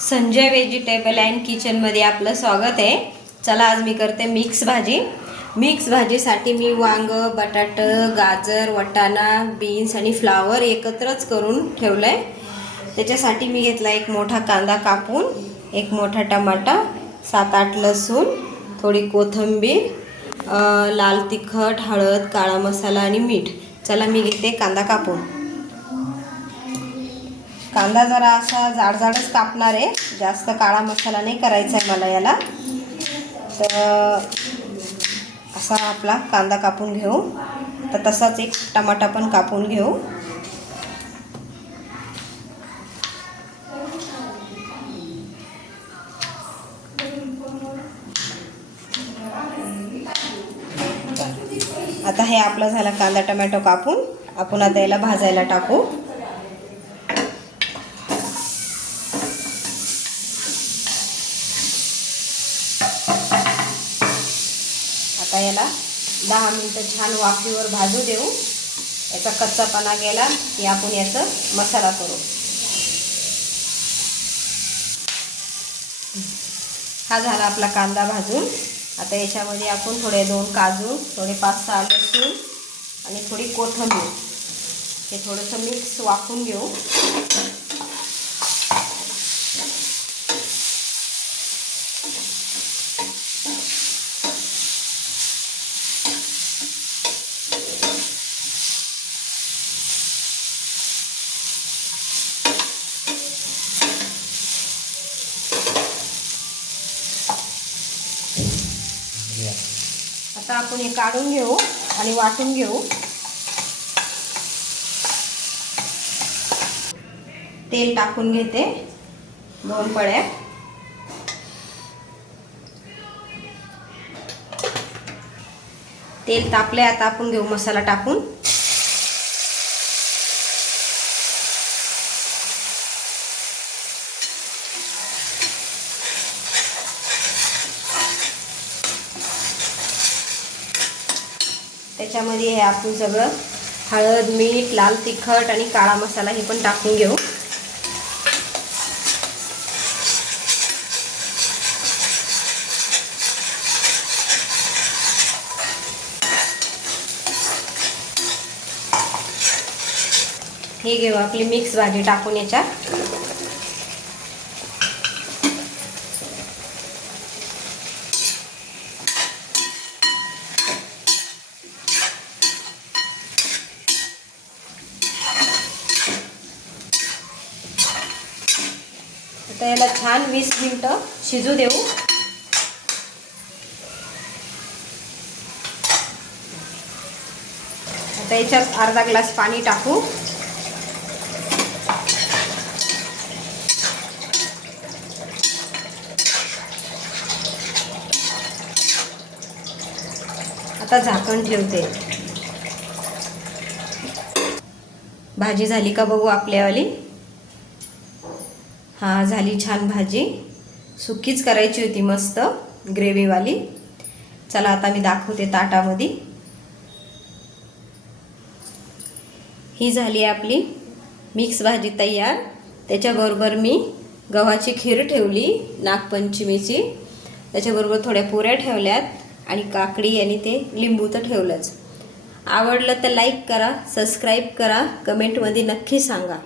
Sanjay vegetable and किचनमध्ये आपलं स्वागत आहे। चला आज मी करते मिक्स भाजी। मिक्स भाजीसाठी मी वांग, बटाटा, गाजर, वाटाणा, बीन्स आणि फ्लावर एकत्रच करून ठेवलंय। त्याच्यासाठी मी घेतला एक मोठा कांदा कापून, एक मोठा टमाटा, 7-8 लसूण, थोडी कोथिंबीर, लाल तिखट, हळद, काळा मसाला आणि मीठ। चला मी घेते कांदा कापून। कांदा जरा असा जाडजाडच कापणार आहे, जास्त काळा मसाला नाही करायचा आहे मला याला। तर असा आपला कांदा कापून घेऊ। तर तसाच एक टमाटा पण कापून घेऊ। आता हे आपला झाला कांदा टोमॅटो कापून। आपण आता याला भाजायला टाकू। आता याला 10 मिनिटं छान वाफेवर भाजू देऊ। याचा कच्चापणा गेला की आपण याचा मसाला करू। हा झाला आपला कांदा भाजून। आता याच्यामध्ये आपण थोडे 2 काजू, थोडे 5-6 लसूण आणि थोडी कोथिंबीर हे थोडंसं मिक्स वाफून घेऊ। आता आपण हे काढून घेऊ आणि वाटून घेऊ। तेल टाकून घेते 2 पळ्या। तेल तापले, आता आपण घेऊ मसाला टाकून। त्याच्यामध्ये हे आपण सगळं हळद, मीठ, लाल तिखट आणि काळा मसाला हे पण टाकून घेऊ। हे घेऊ आपली मिक्स भाजी टाकून याच्यात। आता याला छान 20 मिनिटं शिजू देऊ। आता याच्यात अर्धा ग्लास पाणी टाकू। आता झाकण ठेवते। भाजी झाली का बघू आपल्यावाली। हा झाली छान भाजी। सुकीच करायची होती मस्त ग्रेव्हीवाली। चला आता मी दाखवते ताटामध्ये। ही झाली आपली मिक्स भाजी तयार। त्याच्याबरोबर मी गव्हाची खीर ठेवली नागपंचमीची। त्याच्याबरोबर थोड्या पुऱ्या ठेवल्यात आणि काकडी आणि ते लिंबू तर ठेवलंच। आवडलं तर लाईक करा, सबस्क्राईब करा, कमेंटमध्ये नक्की सांगा।